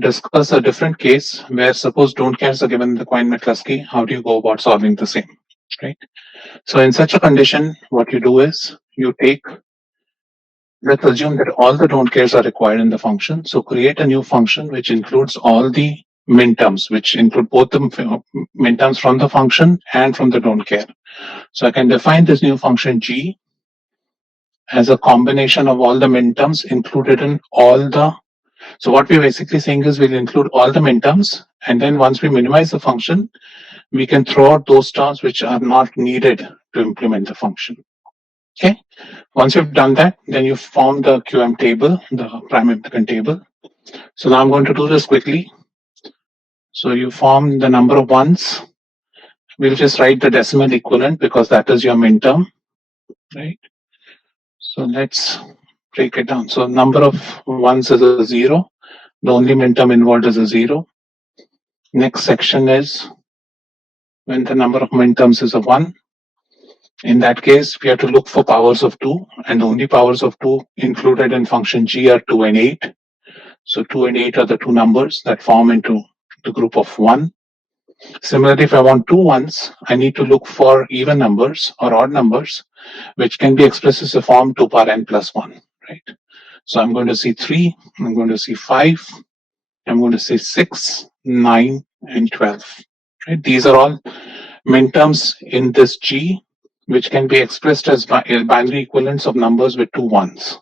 discuss a different case where suppose don't cares are given in the Quine-McCluskey. How do you go about solving the same, right? So in such a condition, what you do is you take, let's assume that all the don't cares are required in the function. So create a new function which includes all the minterms, which include both the minterms from the function and from the don't care. So I can define this new function g as a combination of all the minterms included in all the. So what we're basically saying is we'll include all the minterms, and then once we minimize the function, we can throw out those terms which are not needed to implement the function. Okay. Once you've done that, then you form the QM table, the prime implicant table. So now I'm going to do this quickly. So you form the number of ones. We'll just write the decimal equivalent because that is your minterm, right? So let's break it down. So number of ones is a 0. The only minterm involved is a 0. Next section is when the number of minterms is a 1. In that case, we have to look for powers of 2, and the only powers of 2 included in function g are 2 and 8. So 2 and 8 are the two numbers that form into the group of 1. Similarly, if I want 2 ones, I need to look for even numbers or odd numbers, which can be expressed as a form 2 power n plus 1, right? So I'm going to see 3, I'm going to see 5, I'm going to see 6, 9, and 12. Right? These are all minterms in this G, which can be expressed as binary equivalents of numbers with 2 ones.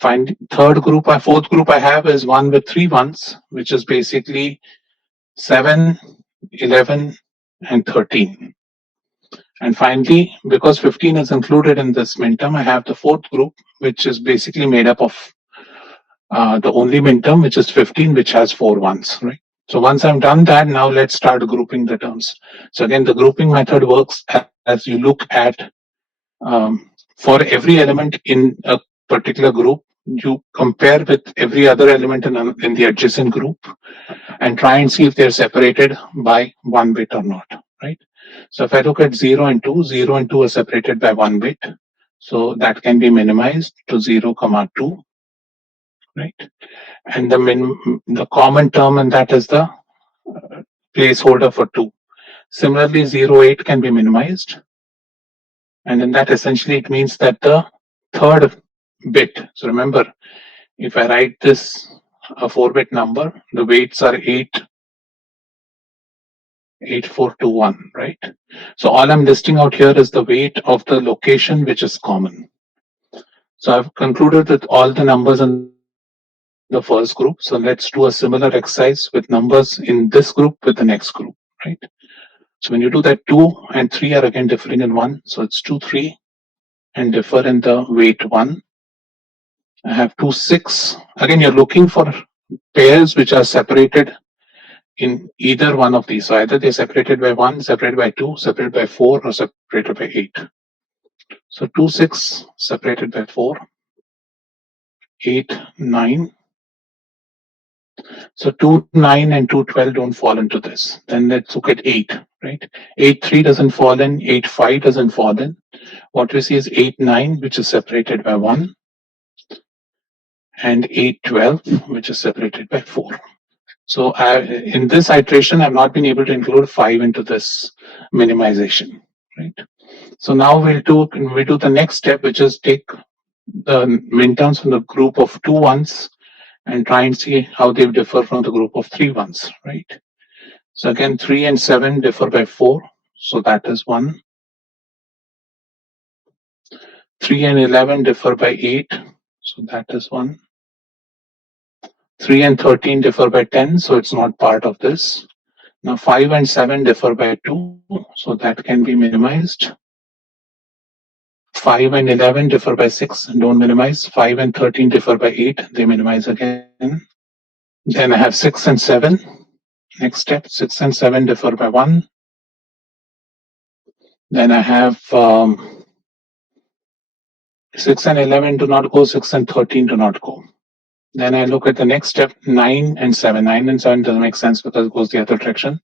Fourth group I have is one with 3 ones, which is basically 7, 11, and 13. And finally, because 15 is included in this minterm, I have the fourth group, which is basically made up of the only minterm, which is 15, which has 4 ones, right? So once I've done that, now let's start grouping the terms. So again, the grouping method works as you look at for every element in a particular group, you compare with every other element in the adjacent group and try and see if they're separated by 1 bit or not, right? So if I look at 0 and 2, 0 and 2 are separated by 1 bit. So that can be minimized to 0, 2, right? And the common term in that is the placeholder for 2. Similarly, 0, 8 can be minimized. And in that, essentially, it means that the third bit. So remember, if I write this a 4-bit number, the weights are 8, 8, 4, 2, 1, right? So all I'm listing out here is the weight of the location which is common. So I've concluded with all the numbers in the first group. So let's do a similar exercise with numbers in this group with the next group, right? So when you do that, 2 and 3 are again differing in 1. So it's 2, 3 and differ in the weight 1. I have 2, 6. Again, you're looking for pairs which are separated in either one of these. So either they're separated by 1, separated by 2, separated by 4, or separated by 8. So 2, 6 separated by 4, 8, 9. So 2, 9 and 2, 12 don't fall into this. Then let's look at 8, right? 8, 3 doesn't fall in, 8, 5 doesn't fall in. What we see is 8, 9, which is separated by 1, and 8, 12, which is separated by 4. So in this iteration, I've not been able to include 5 into this minimization, right? So now we'll do the next step, which is take the minterms from the group of 2 ones and try and see how they differ from the group of 3 ones, right? So again, 3 and 7 differ by 4, so that is 1. 3 and 11 differ by 8, so that is 1. 3 and 13 differ by 10, so it's not part of this. Now 5 and 7 differ by 2, so that can be minimized. 5 and 11 differ by 6, don't minimize. 5 and 13 differ by 8, they minimize again. Then I have 6 and 7. Next step, 6 and 7 differ by 1. Then I have 6 and 11 do not go, 6 and 13 do not go. Then I look at the next step, 9 and 7. 9 and 7 doesn't make sense because it goes the other direction.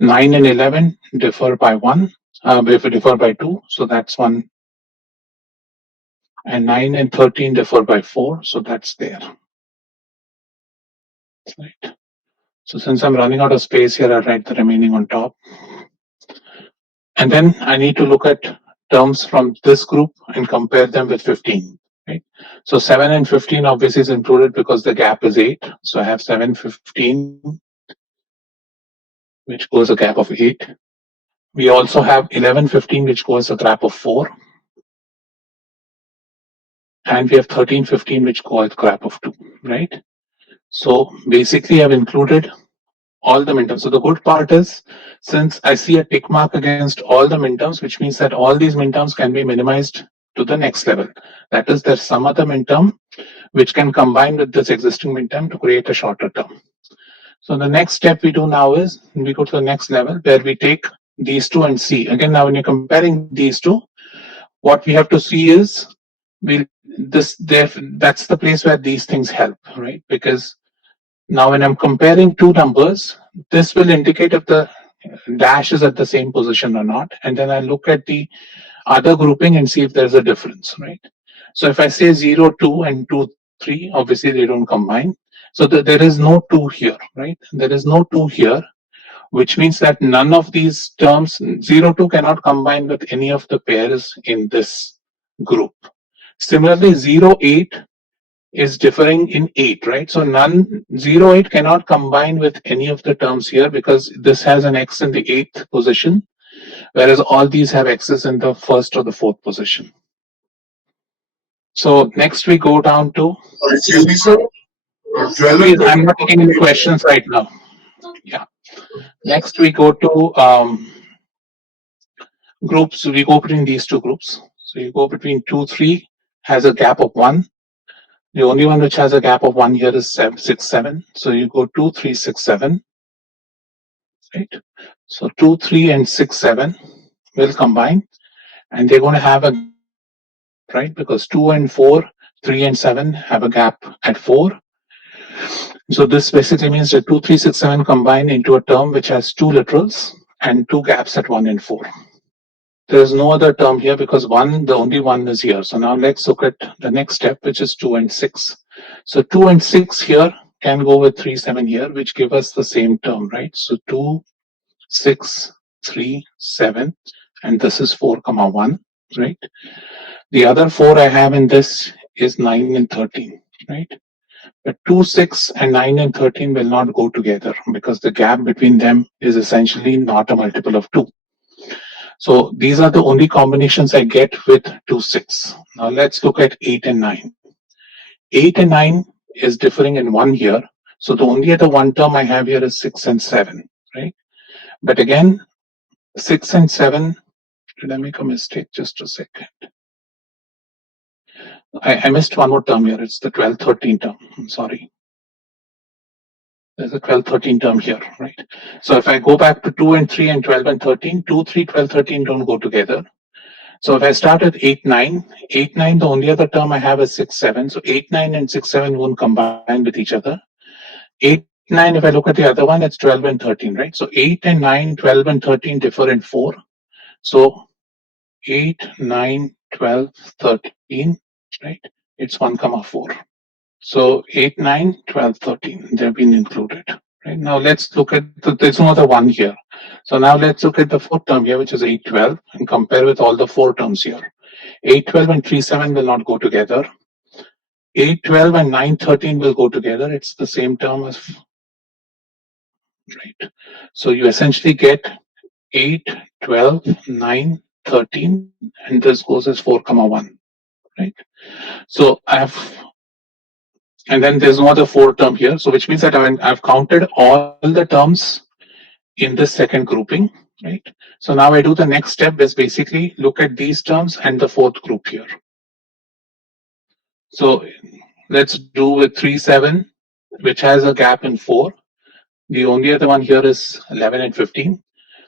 9 and 11 differ by 1, differ by 2, so that's 1. And 9 and 13 differ by 4, so that's there. Right. So since I'm running out of space here, I'll write the remaining on top. And then I need to look at terms from this group and compare them with 15. Right? So 7 and 15 obviously is included because the gap is 8. So I have 7, 15, which goes a gap of 8. We also have 11, 15, which goes a gap of 4. And we have 13, 15, which go a gap of 2, right? So basically I've included all the midterms. So the good part is, since I see a tick mark against all the midterms, which means that all these midterms can be minimized to the next level. That is, there's some other midterm which can combine with this existing midterm to create a shorter term. So the next step we do now is we go to the next level where we take these two and see. Again, now when you're comparing these two, what we have to see is that's the place where these things help, right? Because now when I'm comparing two numbers, this will indicate if the dash is at the same position or not. And then I look at the other grouping and see if there's a difference, right? So if I say 0, 2 and 2, 3, obviously they don't combine. So there is no 2 here, right? There is no 2 here, which means that none of these terms, 0, 2 cannot combine with any of the pairs in this group. Similarly, 0, 8 is differing in 8, right? So 0, 8 cannot combine with any of the terms here because this has an x in the 8th position, whereas all these have x's in the 1st or the 4th position. So next we go down to. Excuse me, sir. Please, I'm not taking any questions right now. Yeah. Next we go to groups. We go between these two groups. So you go between 2, 3 has a gap of 1. The only one which has a gap of 1 here is 6, 7. So you go 2, 3, 6, 7. Right. So 2, 3 and 6, 7 will combine, and they're going to have a, right, because 2 and 4, 3 and 7 have a gap at 4. So this basically means that 2, 3, 6, 7 combine into a term which has 2 literals and 2 gaps at 1 and 4. There is no other term here because the only one is here. So now let's look at the next step, which is 2 and 6. So 2 and 6 here can go with 3, 7 here, which give us the same term, right? So 2, 6, 3, 7, and this is 4, 1, right? The other 4 I have in this is 9 and 13, right? But 2, 6 and 9 and 13 will not go together because the gap between them is essentially not a multiple of 2. So these are the only combinations I get with 2, 6. Now let's look at 8 and 9. 8 and 9 is differing in 1 here. So the only other one term I have here is 6 and 7, right? But again, 6 and 7, did I make a mistake? Just a second. I missed one more term here. It's the 12, 13 term. I'm sorry. There's a 12, 13 term here, right? So if I go back to 2 and 3 and 12 and 13, 2, 3, 12, 13 don't go together. So if I start at 8, 9, 8, 9, the only other term I have is 6, 7. So 8, 9 and 6, 7 won't combine with each other. 8, 9, if I look at the other one, it's 12 and 13, right? So 8 and 9, 12 and 13 differ in 4. So 8, 9, 12, 13, right? It's 1, 4. So 8, 9, 12, 13, they've been included. Right? Now let's look at, there's no other 1 here. So now let's look at the 4th term here, which is 8, 12, and compare with all the 4 terms here. 8, 12 and 3, 7 will not go together. 8, 12 and 9, 13 will go together. It's the same term as, right? So you essentially get 8, 12, 9, 13, and this goes as 4, 1, right? So and then there's no other 4 term here. So which means that I've counted all the terms in this second grouping, right? So now I do the next step is basically look at these terms and the 4th group here. So let's do with 3, 7, which has a gap in 4. The only other one here is 11 and 15.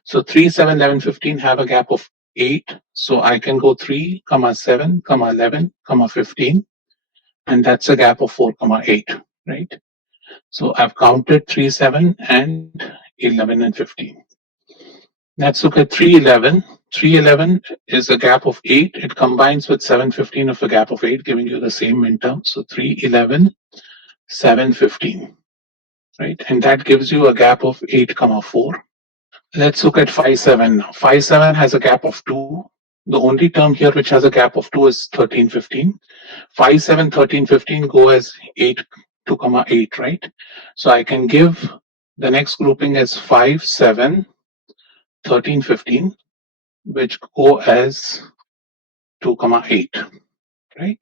So 3, 7, 11, 15 have a gap of 8. So I can go 3, 7, 11, 15. And that's a gap of 4, 8, right? So I've counted 3, 7 and 11 and 15. Let's look at 3, 11. 3, 11 is a gap of 8. It combines with 7, 15 of a gap of 8, giving you the same midterm. So 3, 11, 7, 15. right? And that gives you a gap of 8,4. Let's look at 5,7 now. 5,7 has a gap of 2. The only term here which has a gap of 2 is 13, 15. 5,7, 13, 15 go as 8, 2,8, right? So I can give the next grouping as 5, 7, 13, 15, which go as 2,8, right?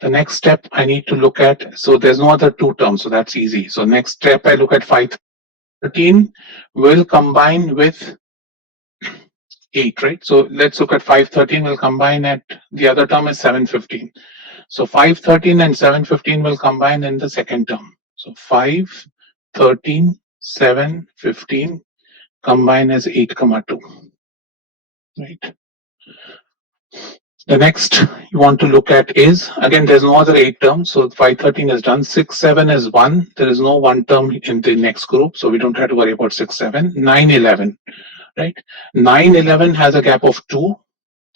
The next step I need to look at, so there's no other two terms, so that's easy. So next step I look at 513 will combine with 8, right? So let's look at 513 will combine at, the other term is 715. So 513 and 715 will combine in the second term. So 5, 13, 7, 15 combine as 8, 2, right? The next you want to look at is, again, there's no other 8 terms. So 513 is done. 6, 7 is 1. There is no 1 term in the next group. So we don't have to worry about 6, 7. 9, 11, right? 9, 11 has a gap of 2.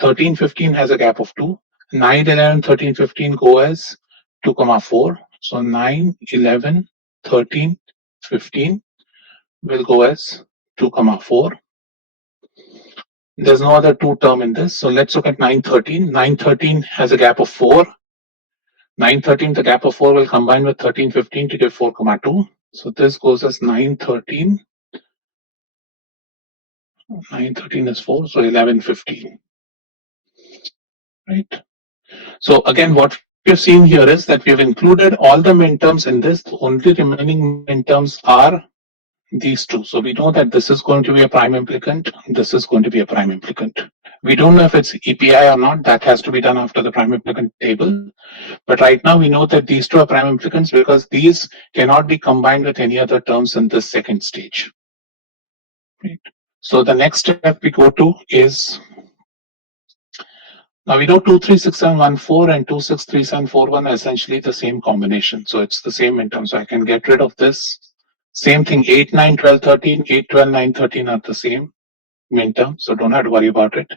13, 15 has a gap of 2. 9, 11, 13, 15 go as 2, 4. So 9, 11, 13, 15 will go as 2, 4. There's no other 2 term in this. So let's look at 913. 913 has a gap of 4. 913, the gap of 4 will combine with 1315 to give 4, 2. So this goes as 913. 913 is 4, so 1115. Right? So again, what we've seen here is that we've included all the minterms in this. The only remaining minterms are these two. So we know that this is going to be a prime implicant, this is going to be a prime implicant. We don't know if it's EPI or not. That has to be done after the prime implicant table. But right now we know that these two are prime implicants because these cannot be combined with any other terms in this second stage. Right? So the next step we go to is, now we know 236714 and 263741 are essentially the same combination. So it's the same minterm. So I can get rid of this. Same thing, 8, 9, 12, 13, 8, 12, 9, 13 are the same minterm. So don't have to worry about it.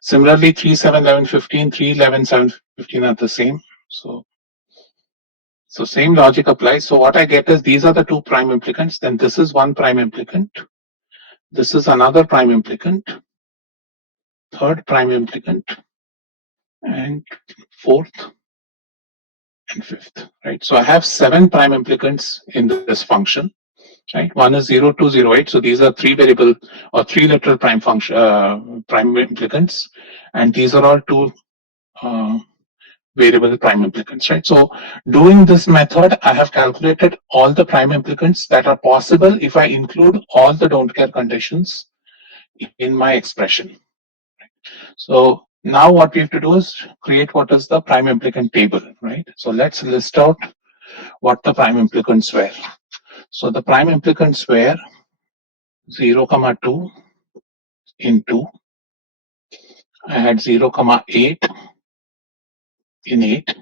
Similarly, 3, 7, 11, 15, 3, 11, 7, 15 are the same. So same logic applies. So what I get is these are the two prime implicants. Then this is one prime implicant. This is another prime implicant. Third prime implicant. And fourth and fifth, right? So I have 7 prime implicants in this function, right? One is 0, 2, 0, 8. So these are 3 variable or 3 literal prime function prime implicants, and these are all 2 variable prime implicants, right? So doing this method, I have calculated all the prime implicants that are possible if I include all the don't care conditions in my expression. So now what we have to do is create what is the prime implicant table, right? So let's list out what the prime implicants were. So the prime implicants were 0, 2 in 2. I had 0, 8 in 8.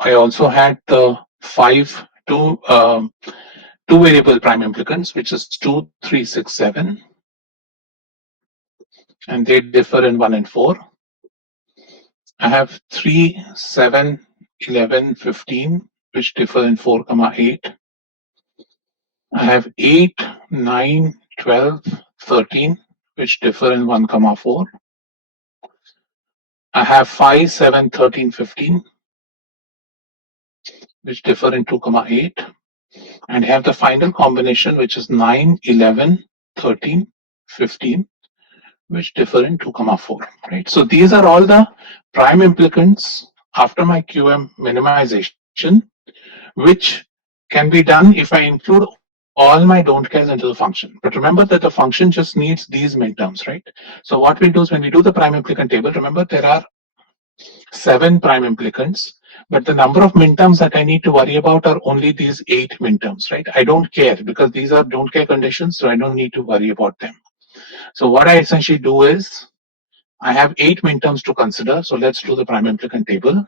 I also had the 5, 2, 2 variable prime implicants, which is 2, 3, 6, 7. And they differ in 1 and 4. I have 3, 7, 11, 15, which differ in 4, 8. I have 8, 9, 12, 13, which differ in 1, 4. I have 5, 7, 13, 15, which differ in 2, 8. And I have the final combination, which is 9, 11, 13, 15, which differ in 2, 4. Right? So these are all the prime implicants after my QM minimization, which can be done if I include all my don't cares into the function. But remember that the function just needs these midterms, right? So what we'll do is when we do the prime implicant table, remember there are 7 prime implicants, but the number of minterms that I need to worry about are only these 8 minterms, right? I don't care because these are don't care conditions, so I don't need to worry about them. So what I essentially do is I have 8 minterms to consider. So let's do the prime implicant table.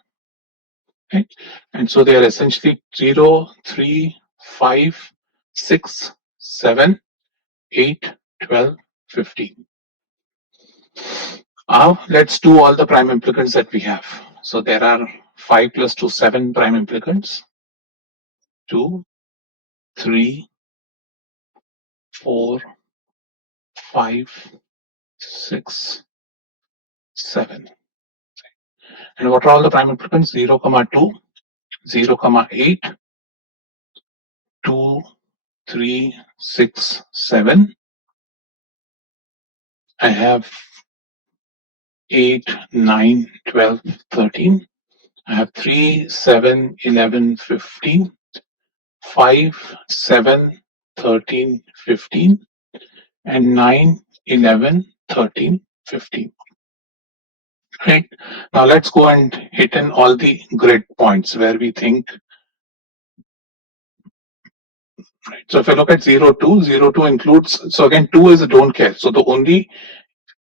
Right? And so they are essentially 0, 3, 5, 6, 7, 8, 12, 15. Now let's do all the prime implicants that we have. So there are 5 plus 2, 7 prime implicants. 2, 3, 4, 5, 6, 7. And what are all the prime implicants? 0, 2, 0, 8, 2, 3, 6, 7. I have 8, 9, 12, 13. I have 3, 7, 11, 15. 5, 7, 13, 15. And 9, 11, 13, 15. Right. Now let's go and hit in all the grid points where we think. Right. So if I look at 0, 2, 0, 2 includes, so again, 2 is a don't care. So the only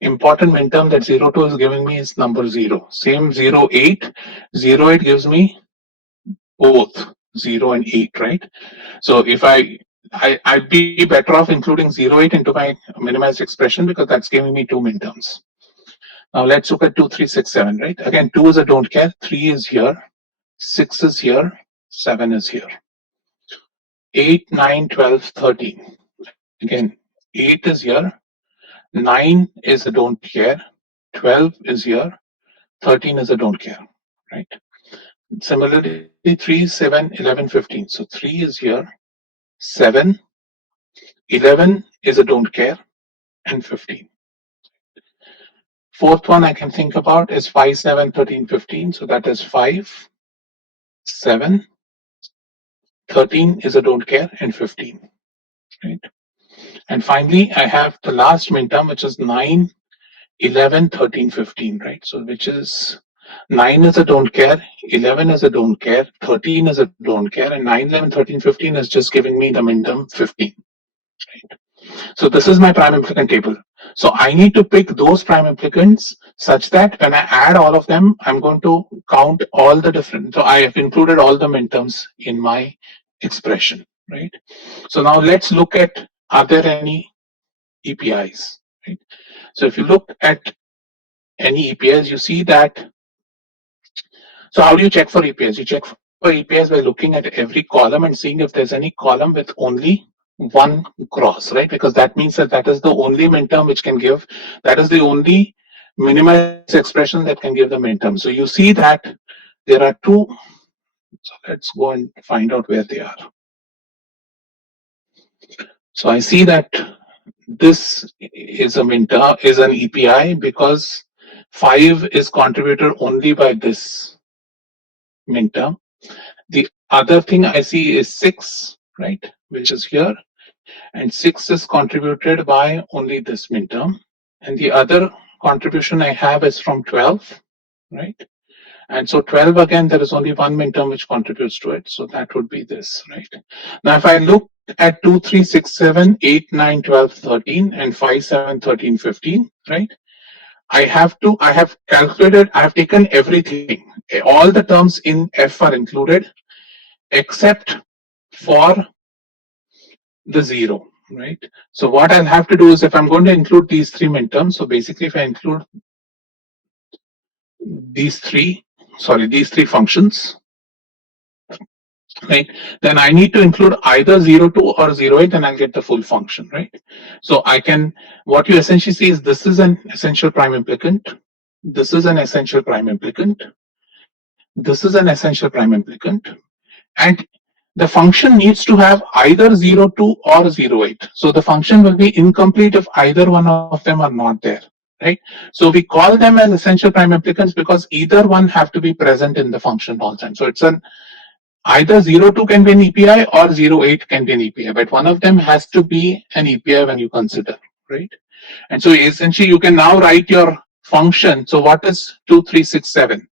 important minterm that 0, 2 is giving me is number 0. Same 0, 8. 0, 8 gives me both 0 and 8, right? So if I'd be better off including 0, 8 into my minimized expression because that's giving me two minterms. Now let's look at 2, 3, 6, 7, right? Again, 2 is a don't care, 3 is here, 6 is here, 7 is here. 8, 9, 12, 13. Again, 8 is here, 9 is a don't care, 12 is here, 13 is a don't care, right? Similarly, 3, 7, 11, 15. So 3 is here, 7, 11 is a don't care, and 15. Fourth one I can think about is 5, 7, 13, 15. So that is 5, 7, 13 is a don't care, and 15. Right? And finally, I have the last minterm, which is 9, 11, 13, 15. Right? So which is 9 is a don't care, 11 is a don't care, 13 is a don't care, and 9, 11, 13, 15 is just giving me the minterm 15. Right? So this is my prime implicant table. So I need to pick those prime implicants such that when I add all of them, I'm going to count all the different. So I have included all the minterms in my expression, right? So now let's look at, are there any EPIs, right? So if you look at any EPIs, you see that. So how do you check for EPIs? You check for EPIs by looking at every column and seeing if there's any column with only one cross, right? Because that means that that is the only minterm which can give, that is the only minimized expression that can give the minterm. So you see that there are two. So let's go and find out where they are. So I see that this is a minterm, is an EPI because 5 is contributed only by this minterm. The other thing I see is 6, right, which is here, and 6 is contributed by only this minterm. And the other contribution I have is from 12, right? And so 12, again, there is only one minterm which contributes to it. So that would be this, right? Now, if I look at 2, 3, 6, 7, 8, 9, 12, 13, and 5, 7, 13, 15, right? I have calculated, I have taken everything. All the terms in F are included except for the 0, right? So what I'll have to do is if I'm going to include these three minterms, so basically if I include these three functions, right, then I need to include either 02 or 08 and I'll get the full function, right? So I can, what you essentially see is this is an essential prime implicant, this is an essential prime implicant, this is an essential prime implicant, and the function needs to have either 02 or 08. So the function will be incomplete if either one of them are not there, right? So we call them as essential prime implicants because either one have to be present in the function all the time. So it's an either 02 can be an EPI or 08 can be an EPI, but one of them has to be an EPI when you consider, right? And so essentially you can now write your function. So what is 2, 3, 6, 7?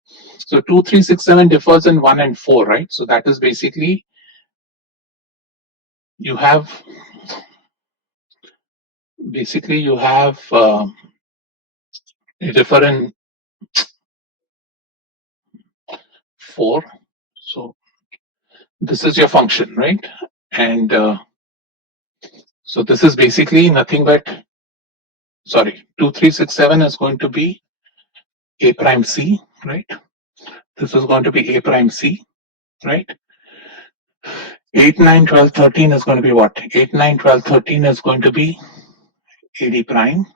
So 2, 3, 6, 7 differs in 1 and 4, right? So that is basically you have a differ in 4. So this is your function, right? And so this is basically nothing but, sorry, 2, 3, 6, 7 is going to be A prime C, right? This is going to be A prime C, right? 8, 9, 12, 13 is going to be what? 8, 9, 12, 13 is going to be AD prime.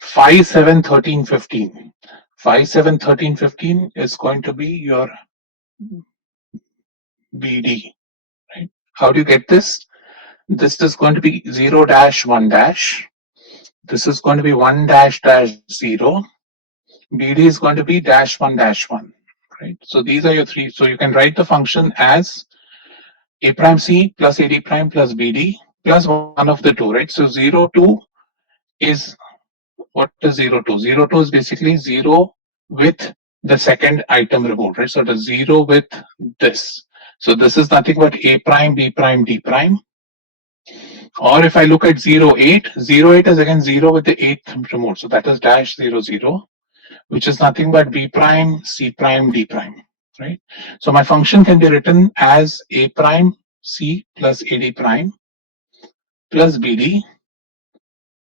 5, 7, 13, 15. 5, 7, 13, 15 is going to be your BD, right? How do you get this? This is going to be 0 dash 1 dash. This is going to be 1 dash dash 0. BD is going to be dash 1 dash 1, right? So these are your three. So you can write the function as A prime C plus AD prime plus BD plus one of the two, right? So 0, 2 is, what is 0, 2? 0, 2 is basically 0 with the second item removed, right? So it is 0 with this. So this is nothing but A prime, B prime, D prime. Or if I look at 0, 8, 0, 8 is again 0 with the 8th removed. So that is dash 0, 0, which is nothing but B prime, C prime, D prime, right? So my function can be written as A prime, C plus AD prime plus BD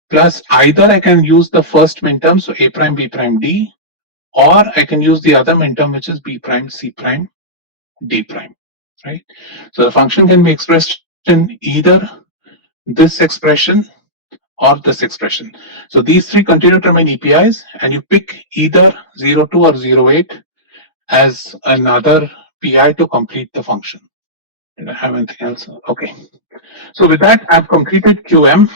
plus either I can use the first minterm, so A prime, B prime, D, or I can use the other minterm, which is B prime, C prime, D prime, right? So the function can be expressed in either this expression or this expression. So these three continue to remain EPIs, and you pick either 02 or 08 as another PI to complete the function. Did I have anything else? Okay. So with that, I've completed QM.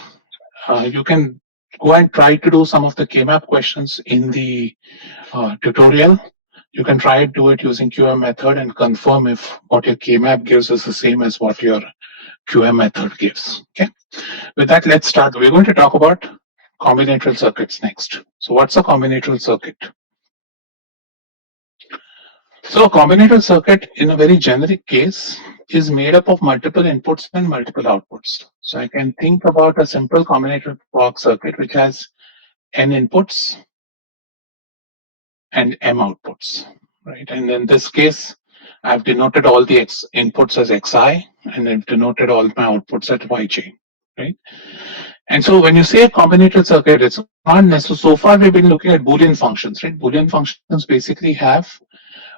You can go and try to do some of the K-map questions in the tutorial. You can try to do it using QM method and confirm if what your K-map gives is the same as what your QM method gives. Okay. With that, let's start. We're going to talk about combinatorial circuits next. So what's a combinatorial circuit? So a combinatorial circuit in a very generic case is made up of multiple inputs and multiple outputs. So I can think about a simple combinatorial circuit which has n inputs and m outputs, right? And in this case, I've denoted all the inputs as xi and I've denoted all my outputs at yj, right? And so when you say a combinatorial circuit, it's not necessary. So far, we've been looking at Boolean functions, right? Boolean functions basically have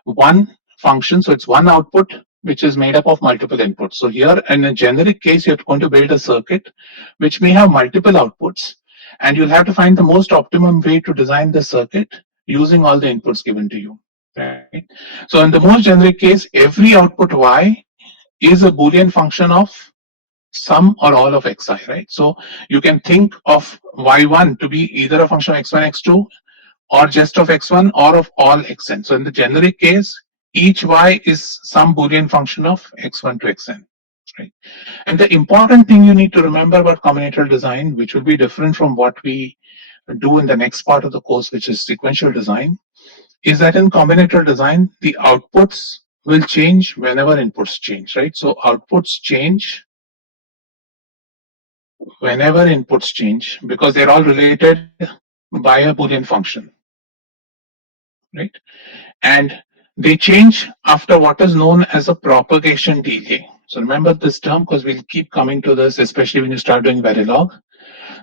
one function, so it's one output which is made up of multiple inputs. So here, in a generic case, you're going to build a circuit which may have multiple outputs, and you'll have to find the most optimum way to design the circuit using all the inputs given to you, right? So in the most generic case, every output y is a Boolean function of sum or all of xi, right? So you can think of y1 to be either a function of x1, x2, or just of x1 or of all xn. So in the generic case, each y is some Boolean function of x1 to xn, right? And the important thing you need to remember about combinatorial design, which will be different from what we do in the next part of the course, which is sequential design, is that in combinatorial design, the outputs will change whenever inputs change, right? So outputs change whenever inputs change because they're all related by a Boolean function, right? And they change after what is known as a propagation delay. So remember this term because we'll keep coming to this, especially when you start doing Verilog.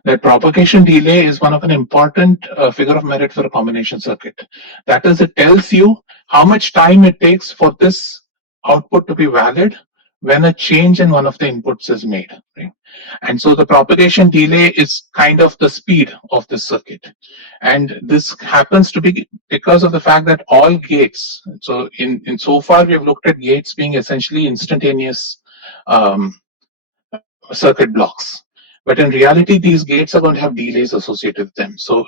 That propagation delay is one of an important figure of merit for a combination circuit. That is, it tells you how much time it takes for this output to be valid when a change in one of the inputs is made, right? And so the propagation delay is kind of the speed of the circuit. And this happens to be because of the fact that all gates, so in so far we have looked at gates being essentially instantaneous um, circuit blocks. But in reality, these gates are going to have delays associated with them. So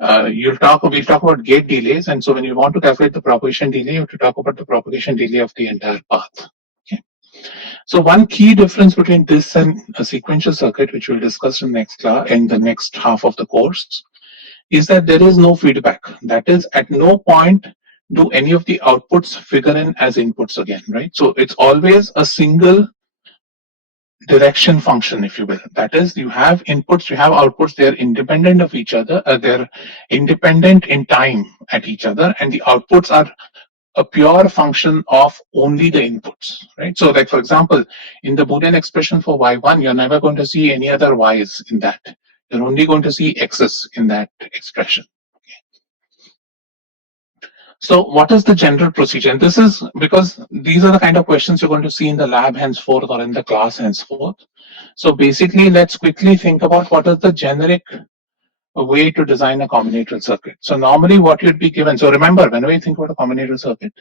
we'll talk about gate delays. And so when you want to calculate the propagation delay, you have to talk about the propagation delay of the entire path. Okay. So one key difference between this and a sequential circuit, which we'll discuss in next class, in the next half of the course, is that there is no feedback. That is, at no point do any of the outputs figure in as inputs again, right? So it's always a single direction function, if you will. That is, you have inputs, you have outputs, they're independent of each other, they're independent in time at each other, and the outputs are a pure function of only the inputs, right? So like, for example, in the Boolean expression for y1, you're never going to see any other y's in that. You're only going to see x's in that expression. So what is the general procedure? And this is because these are the kind of questions you're going to see in the lab henceforth or in the class henceforth. So basically, let's quickly think about what is the generic way to design a combinatorial circuit. So normally what you'd be given, so remember, whenever you think about a combinatorial circuit,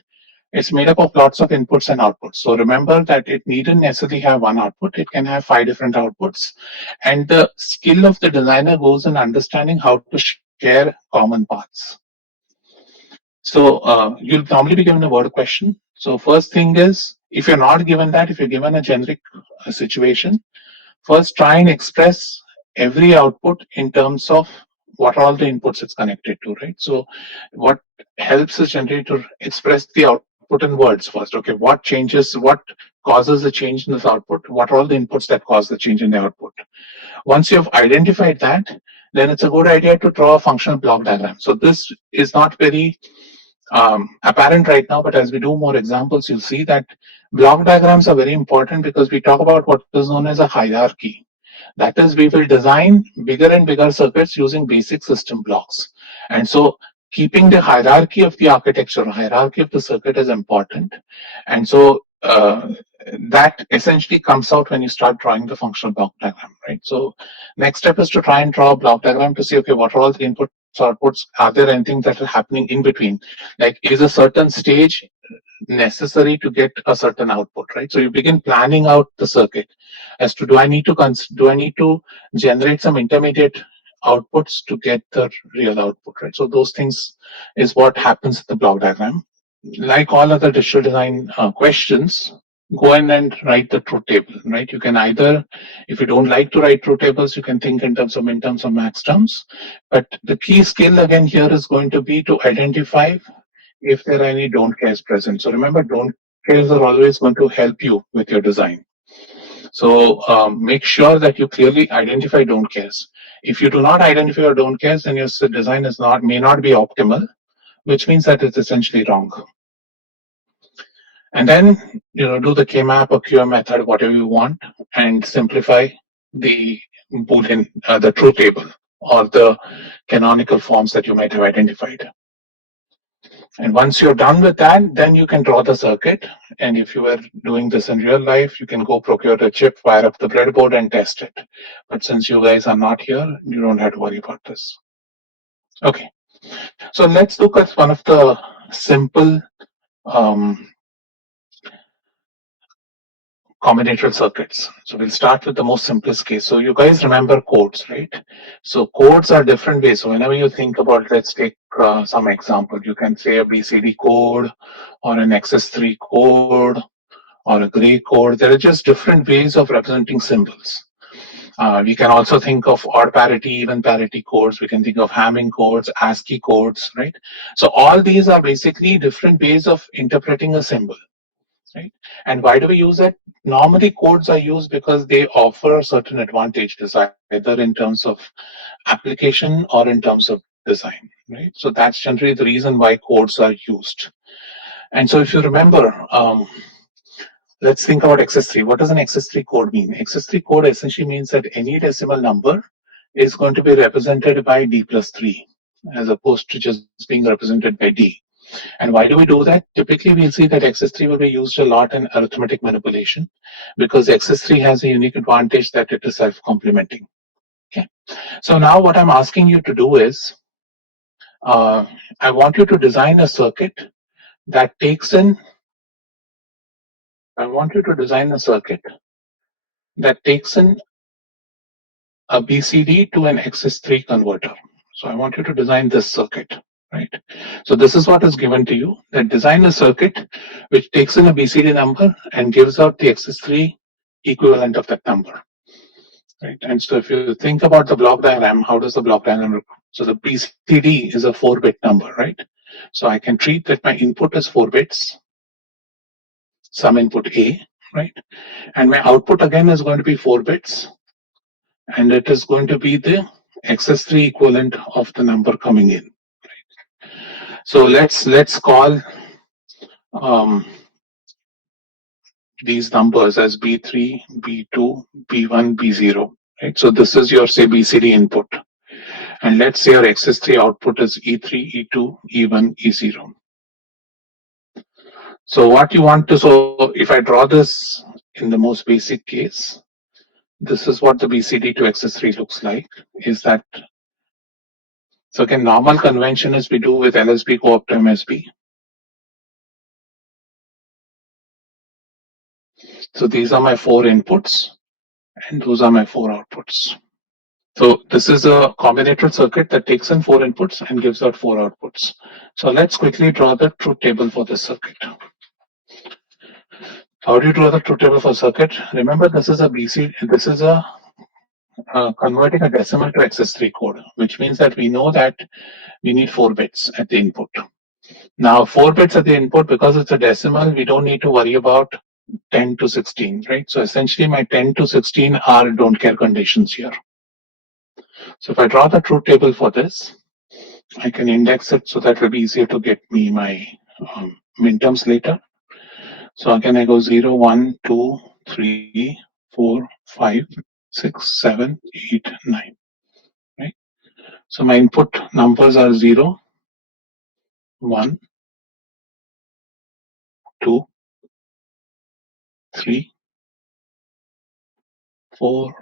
it's made up of lots of inputs and outputs. So remember that it needn't necessarily have one output, it can have 5 different outputs. And the skill of the designer goes in understanding how to share common paths. So you'll normally be given a word question. So first thing is, if you're not given that, if you're given a generic situation, first try and express every output in terms of what are all the inputs it's connected to, right? So what helps is generally to express the output in words first. Okay, what changes, what causes the change in this output? What are all the inputs that cause the change in the output? Once you've identified that, then it's a good idea to draw a functional block diagram. So this is not very apparent right now, but as we do more examples, you'll see that block diagrams are very important because we talk about what is known as a hierarchy. That is, we will design bigger and bigger circuits using basic system blocks. And so keeping the hierarchy of the architecture, hierarchy of the circuit is important. And so that essentially comes out when you start drawing the functional block diagram, right? So next step is to try and draw a block diagram to see, okay, what are all the inputs, outputs? Are there anything that are happening in between? Like, is a certain stage necessary to get a certain output, right? So you begin planning out the circuit as to, do I need to generate some intermediate outputs to get the real output, right? So those things is what happens in the block diagram. Like all other digital design questions, go in and write the truth table, right? You can either, if you don't like to write truth tables, you can think in terms of min terms or max terms. But the key skill again here is going to be to identify if there are any don't cares present. So remember, don't cares are always going to help you with your design. So make sure that you clearly identify don't cares. If you do not identify your don't cares, then your design is may not be optimal, which means that it's essentially wrong. And then do the K-map or QM method, whatever you want, and simplify the Boolean, the truth table, or the canonical forms that you might have identified. And once you're done with that, then you can draw the circuit. And if you were doing this in real life, you can go procure a chip, wire up the breadboard, and test it. But since you guys are not here, you don't have to worry about this. Okay, so let's look at one of the simple combinatorial circuits. So we'll start with the most simplest case. So you guys remember codes, right? So codes are different ways. So whenever you think about, let's take some example. You can say a BCD code or an Excess-3 code or a gray code. There are just different ways of representing symbols. We can also think of odd parity, even parity codes. We can think of Hamming codes, ASCII codes, right? So all these are basically different ways of interpreting a symbol. Right? And why do we use it? Normally, codes are used because they offer a certain advantages, either in terms of application or in terms of design. Right? So that's generally the reason why codes are used. And so, if you remember, let's think about Excess-3. What does an Excess-3 code mean? Excess-3 code essentially means that any decimal number is going to be represented by D+3, as opposed to just being represented by D. And why do we do that? Typically, we'll see that Excess-3 will be used a lot in arithmetic manipulation because Excess-3 has a unique advantage that it is self-complementing. Okay. So now what I'm asking you to do is, I want you to design a circuit that takes in, a BCD to an Excess-3 converter. So I want you to design this circuit, right? So this is what is given to you, that design a circuit which takes in a BCD number and gives out the Excess-3 equivalent of that number, right? And so if you think about the block diagram, how does the block diagram look? So the BCD is a 4-bit number, right? So I can treat that my input is 4 bits, some input A, right? And my output again is going to be 4 bits, and it is going to be the Excess-3 equivalent of the number coming in. Right? So let's call these numbers as B3, B2, B1, B0. Right? So this is your, say, BCD input. And let's say your Excess-3 output is E3, E2, E1, E0. So what you want to, so if I draw this in the most basic case, this is what the BCD to Excess-3 looks like, is that, so again, normal convention is we do with LSB co-op to MSB. So these are my 4 inputs and those are my 4 outputs. So this is a combinatorial circuit that takes in 4 inputs and gives out 4 outputs. So let's quickly draw the truth table for this circuit. How do you draw the truth table for circuit? Remember, this is a BCD, this is a converting a decimal to Excess-3 code, which means that we know that we need 4 bits at the input. Now 4 bits at the input, because it's a decimal, we don't need to worry about 10 to 16, right? So essentially my 10 to 16 are don't care conditions here. So if I draw the truth table for this, I can index it so that it will be easier to get me my minterms later. So again, I go 0, 1, 2, 3, 4, 5, 6, 7, 8, 9, right? So my input numbers are 0, 1, 2, 3, 4,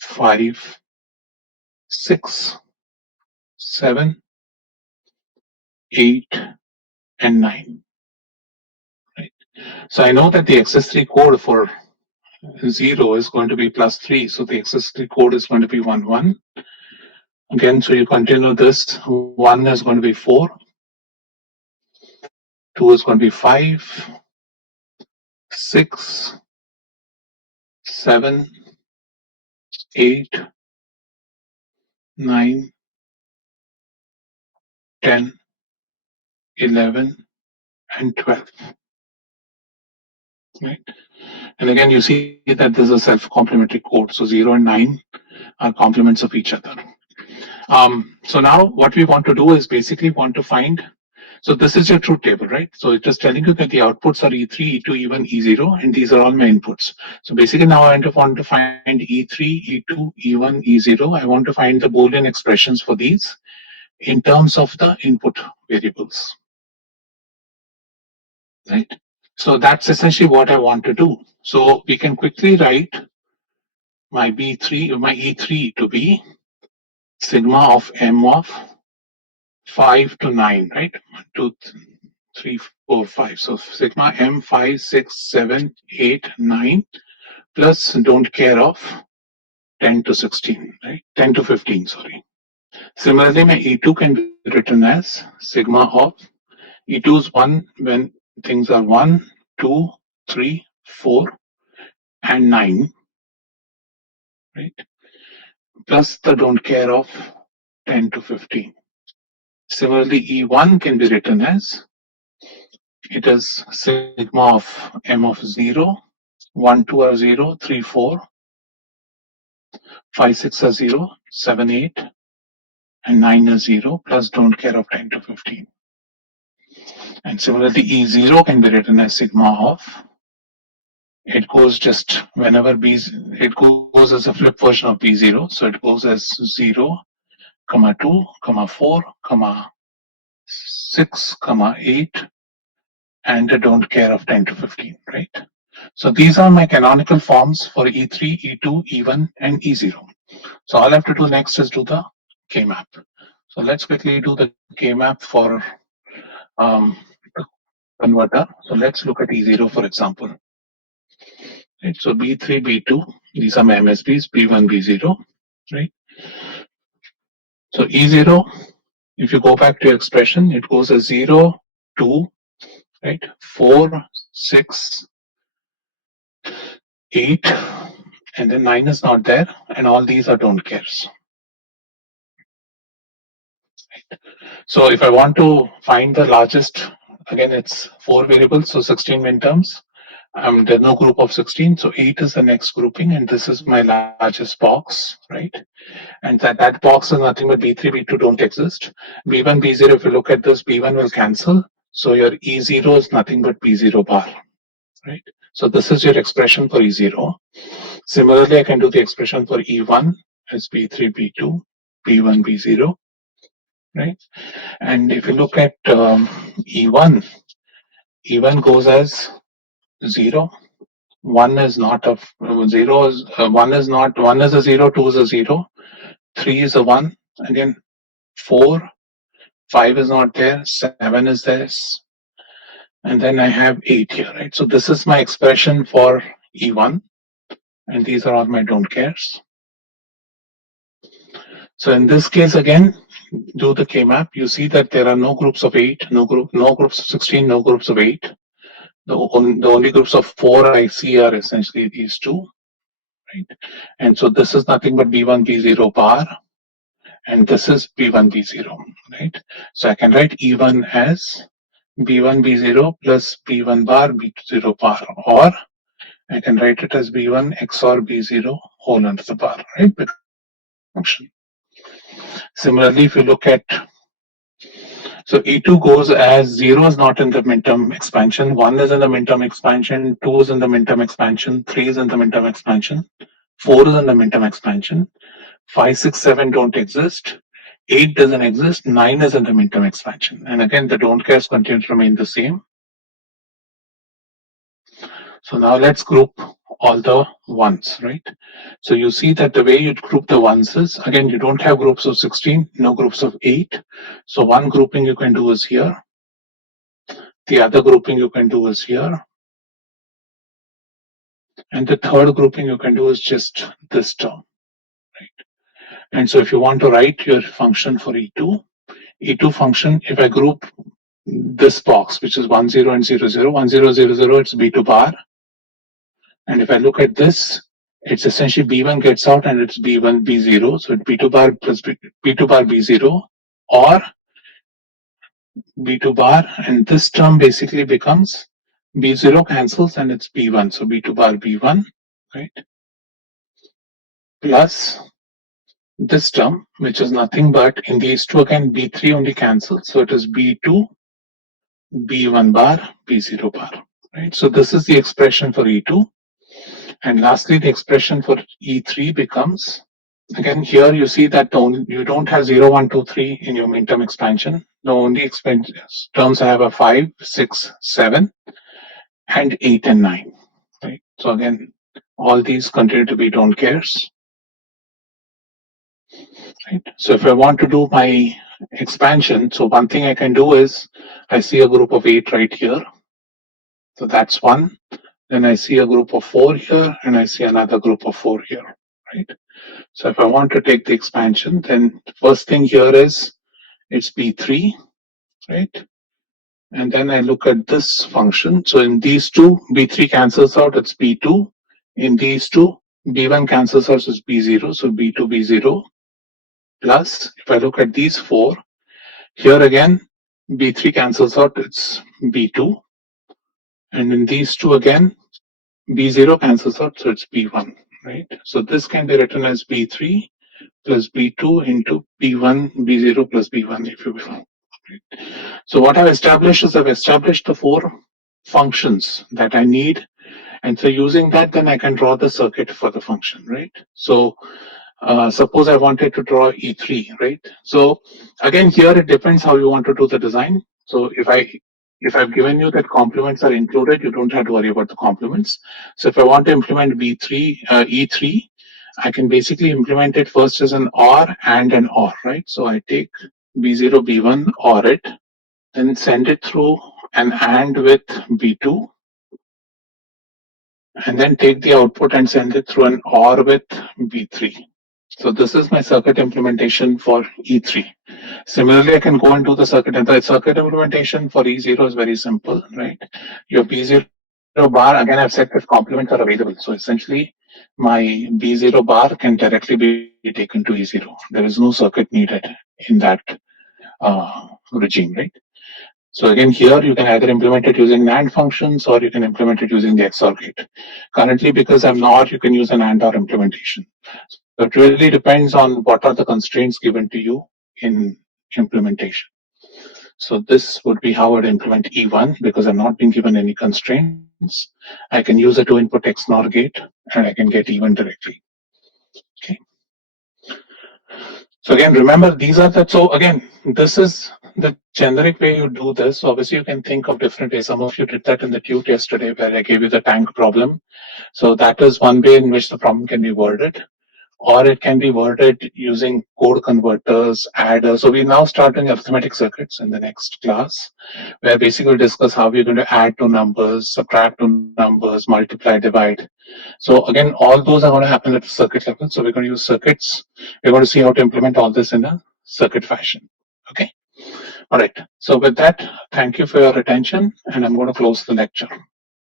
5, 6, 7, 8, and 9. Right. So I know that the Excess-3 code for 0 is going to be +3. So the Excess-3 code is going to be 1, 1. Again, so you continue this. 1 is going to be 4. 2 is going to be 5, 6, 7, 8, 9, 10, 11, and 12. Right? And again, you see that this is a self-complementary code. So 0 and 9 are complements of each other. So now what we want to do is basically want to find, so this is your truth table, right? So it is telling you that the outputs are E3, E2, E1, E0, and these are all my inputs. So basically now I want to find E3, E2, E1, E0. I want to find the Boolean expressions for these in terms of the input variables, right? So that's essentially what I want to do. So we can quickly write my B3, my E3 to be sigma of M of 5 to 9, right? 1, 2, 3, 4, 5. So sigma M 5, 6, 7, 8, 9 plus don't care of 10 to 16, right? 10 to 15, sorry. Similarly, my E2 can be written as sigma of E2 is 1 when things are 1, 2, 3, 4, and 9, right? Plus the don't care of 10 to 15. Similarly, E1 can be written as it is sigma of M of 0, 1, 2 are 0, 3, 4, 5, 6 are 0, 7, 8, and 9 are 0, plus don't care of 10 to 15. And similarly, E0 can be written as sigma of, it goes just whenever B, it goes as a flip version of B0. So it goes as 0, 2, 4, 6, 8, and I don't care of 10 to 15, right? So these are my canonical forms for E3, E2, E1, and E0. So all I have to do next is do the K-map. So let's quickly do the K-map for the converter. So let's look at E0, for example. Right, so B3, B2, these are my MSBs, B1, B0, right? So E0, if you go back to your expression, it goes as 0, 2, right? 4, 6, 8, and then 9 is not there, and all these are don't cares. So if I want to find the largest, again, it's 4 variables, so 16 minterms. There's no group of 16, so 8 is the next grouping, and this is my largest box, right? And that box is nothing but B3, B2 don't exist. B1, B0, if you look at this, B1 will cancel. So your E0 is nothing but B0 bar, right? So this is your expression for E0. Similarly, I can do the expression for E1 as B3, B2, B1, B0, right? And if you look at E1, E1 goes as 0. 1 is not a 0 is 1 is not 1 is a 0, 2 is a 0, 3 is a 1, again 4, 5 is not there, 7 is there, and then I have 8 here, right? So this is my expression for E1, and these are all my don't cares. So in this case again, do the K-map. You see that there are no groups of 8, no groups of 16, no groups of 8. The only groups of 4 I see are essentially these two, right? And so this is nothing but B1, B0 bar, and this is B1, B0, right? So I can write E1 as B1, B0 plus B1 bar, B0 bar, or I can write it as B1 XOR B0 whole under the bar, right? Function. Similarly, if you look at, so E2 goes as 0 is not in the midterm expansion, 1 is in the midterm expansion, 2 is in the midterm expansion, 3 is in the midterm expansion, 4 is in the midterm expansion, 5, 6, 7 don't exist, 8 doesn't exist, 9 is in the midterm expansion. And again, the don't cares continue to remain the same. So now let's group all the ones, right? So you see that the way you group the ones is, again, you don't have groups of 16, no groups of 8. So one grouping you can do is here. The other grouping you can do is here. And the third grouping you can do is just this term, right? And so if you want to write your function for E2 function, if I group this box, which is 1, 0 and 0, 0, 1, 0, 0, 0, it's B2 bar. And if I look at this, it's essentially B1 gets out and it's B1, B0. So it's B2 bar plus B2 bar B0 or B2 bar. And this term basically becomes B0 cancels and it's B1. So B2 bar B1, right? Plus this term, which is nothing but in these two again, B3 only cancels. So it is B2, B1 bar, B0 bar, right? So this is the expression for E2. And lastly, the expression for E3 becomes, again, here you see that you don't have 0, 1, 2, 3 in your midterm expansion. The only terms I have are 5, 6, 7, and 8 and 9. Right? So again, all these continue to be don't cares. Right? So if I want to do my expansion, so one thing I can do is I see a group of 8 right here. So that's one. Then I see a group of 4 here, and I see another group of 4 here. Right? So if I want to take the expansion, then the first thing here is it's B3, right? And then I look at this function. So in these two, B3 cancels out, it's B2. In these two, B1 cancels out, it's B0. So B2, B0. Plus, if I look at these four, here again, B3 cancels out, it's B2. And in these two again, B0 cancels out, so it's B1, right? So this can be written as B3 plus B2 into B1, B0 plus B1, if you will. So what I've established is I've established the four functions that I need. And so using that, then I can draw the circuit for the function, right? So suppose I wanted to draw E3, right? So again, here it depends how you want to do the design. So if I've given you that complements are included, you don't have to worry about the complements. So if I want to implement E3, I can basically implement it first as an OR and an OR, right? So I take B0, B1, OR it, then send it through an AND with B2, and then take the output and send it through an OR with B3. So this is my circuit implementation for E3. Similarly, I can go and do the circuit. And the circuit implementation for E0 is very simple, right? Your B0 bar, again, I've said that complements are available. So essentially, my B0 bar can directly be taken to E0. There is no circuit needed in that regime, right? So again, here you can either implement it using NAND functions or you can implement it using the XOR gate. Currently, because I'm not, you can use an AND OR implementation. So it really depends on what are the constraints given to you in implementation. So this would be how I'd implement E1 because I'm not being given any constraints. I can use a 2-input XNOR gate and I can get E1 directly. Okay. So again, remember these are the, so again, this is the generic way you do this, obviously you can think of different ways. Some of you did that in the tute yesterday where I gave you the tank problem. So that is one way in which the problem can be worded. Or it can be worded using code converters, adders. So we now start doing arithmetic circuits in the next class, where basically we'll discuss how we're going to add to numbers, subtract to numbers, multiply, divide. So again, all those are going to happen at the circuit level. So we're going to use circuits. We're going to see how to implement all this in a circuit fashion. Okay. All right. So with that, thank you for your attention, and I'm going to close the lecture.